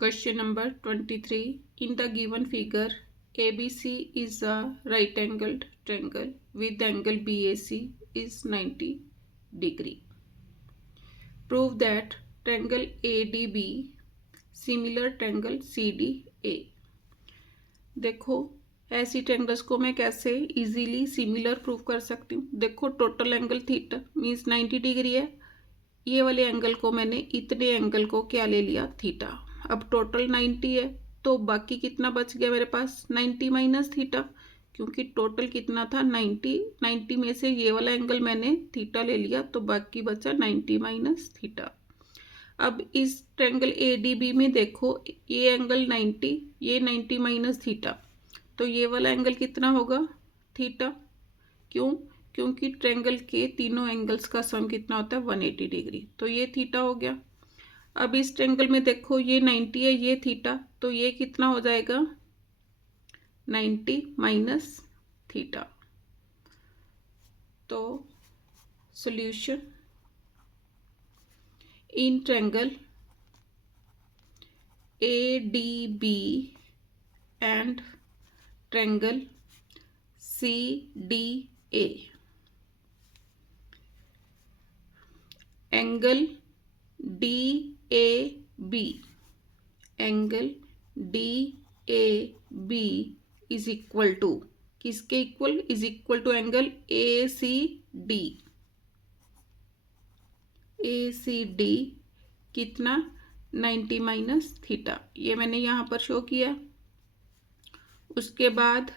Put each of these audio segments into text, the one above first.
Question number 23. In the given figure, ABC is a right angled triangle with angle BAC is 90 degree. Prove that triangle ADB similar triangle CDA. देखो ऐसी triangles को मैं कैसे easily similar prove कर सकती हूँ। देखो total angle theta means 90 degree है। ये वाले एंगल को मैंने इतने एंगल को क्या ले लिया थीटा। अब टोटल 90 है तो बाकी कितना बच गया मेरे पास 90 माइनस थीटा, क्योंकि टोटल कितना था 90 में से ये वाला एंगल मैंने थीटा ले लिया तो बाकी बचा 90 माइनस थीटा। अब इस ट्रायंगल ADB में देखो ये एंगल 90, ये 90 माइनस थीटा, तो ये वाला एंगल कितना होगा थीटा। क्यों? क्योंकि ट्रायंगल के तीनों एंगल्स का सम कितना होता है 180 डिग्री, तो ये थीटा हो गया। अब इस ट्रायंगल में देखो ये 90 है, ये थीटा, तो ये कितना हो जाएगा 90 माइनस थीटा। तो solution in triangle ADB and triangle CDA, angle DAB is equal to किसके equal? Is equal to angle ACD कितना 90 माइनस थीटा, ये मैंने यहाँ पर शो किया। उसके बाद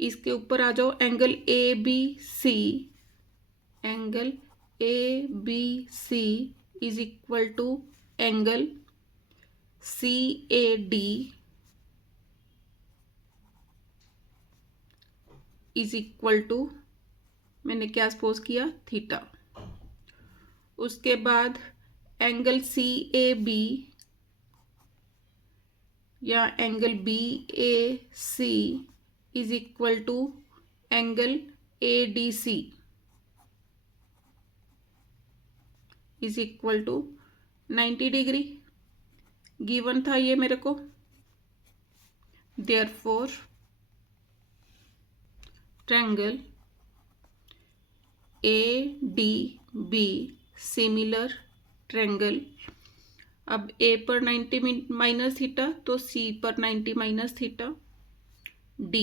इसके ऊपर आ जाओ angle ABC is equal to angle CAD is equal to मैंने क्या सपोज किया थीटा। उसके बाद एंगल CAB या angle BAC is equal to angle ADC is equal to 90 degree given था ये मेरे को। Therefore triangle ADB similar triangle, अब A पर 90 माइनस थीटा तो C पर 90 माइनस थीटा, D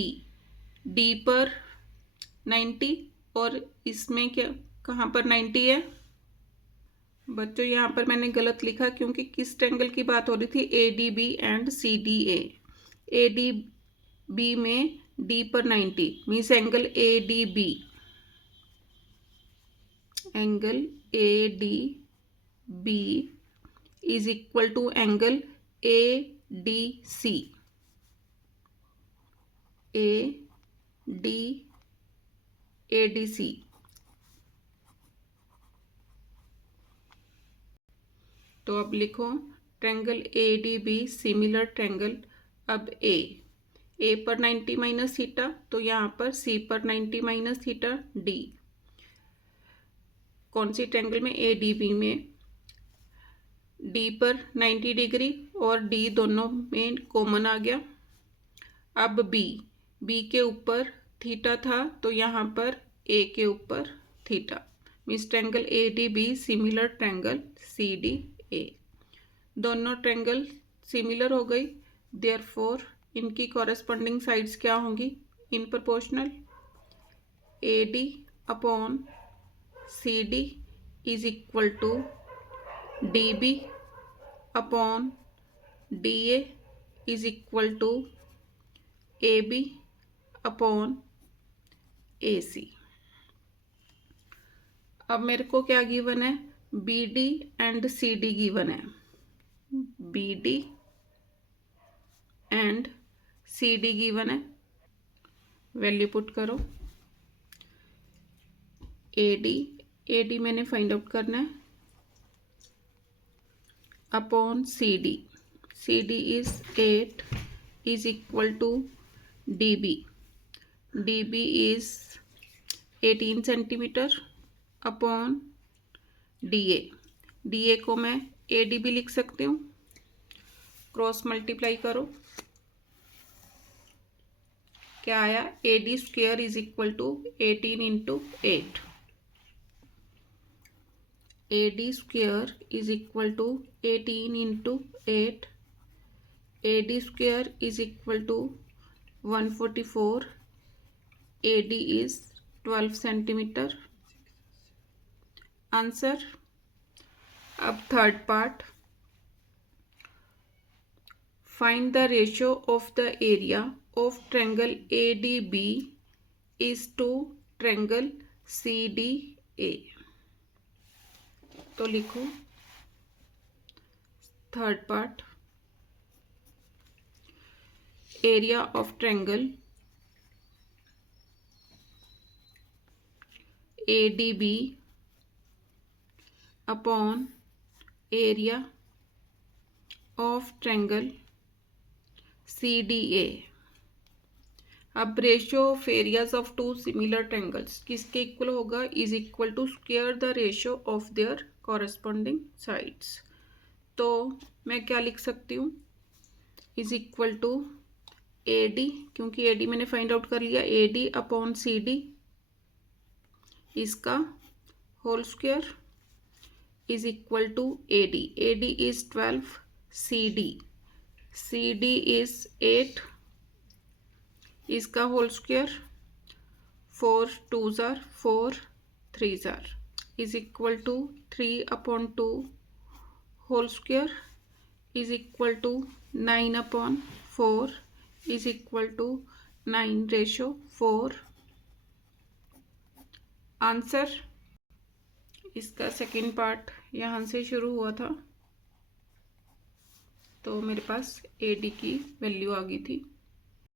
पर 90 और इसमें क्या कहाँ पर 90 है बच्चों, यहाँ पर मैंने गलत लिखा क्योंकि किस ट्रायंगल की बात हो रही थी ADB एंड CDA। ADB में D पर 90 means angle ADB is equal to angle ADC तो अब लिखो ट्रायंगल ADB सिमिलर ट्रायंगल। अब A पर 90 माइनस थीटा तो यहाँ पर C पर 90 माइनस थीटा, D कौन सी ट्रायंगल में ADB में D पर 90 डिग्री और D दोनों में कॉमन आ गया। अब B के ऊपर थीटा था तो यहाँ पर A के ऊपर theta means triangle ADB similar triangle CDA। दोनों ट्रायंगल सिमिलर हो गई, देयरफॉर इनकी कॉरेस्पॉन्डिंग साइड्स क्या होंगी in proportional. AD upon CD is equal to DB upon DA is equal to AB upon AC। अब मेरे को क्या गिवन है BD एंड CD गिवन है। BD एंड CD गिवन है, वैल्यू पुट करो। AD मैंने फाइंड आउट करना है upon CD is 8 is equal to DB is 18 centimetre upon DA को मैं AD भी लिख सकती हूँ क्रॉस मल्टीप्लाई करो, क्या आया, AD square is equal to 18 into 8। AD square is equal to 18 into 8। AD square is equal to 144। AD is 12 centimetre. Answer. अब third part, find the ratio of the area of triangle ADB is to triangle CDA। तो लिखो third part, area of triangle ADB upon area of triangle CDA। अब ratio of areas of two similar triangles किसके equal होगा, is equal to square the ratio of their corresponding sides. तो मैं क्या लिख सकती हूँ, इज इक्वल टू AD, क्योंकि AD मैंने फाइंड आउट कर लिया, AD अपॉन CD इसका whole square is equal to AD। AD is 12, CD is 8, इसका होल स्क्वायर 4 2 जार 4 3 जार is equal to 3 upon 2 whole square is equal to 9 upon 4 is equal to 9 ratio 4। Answer. इसका second part यहाँ से शुरू हुआ था, तो मेरे पास AD की वैल्यू आ गई थी।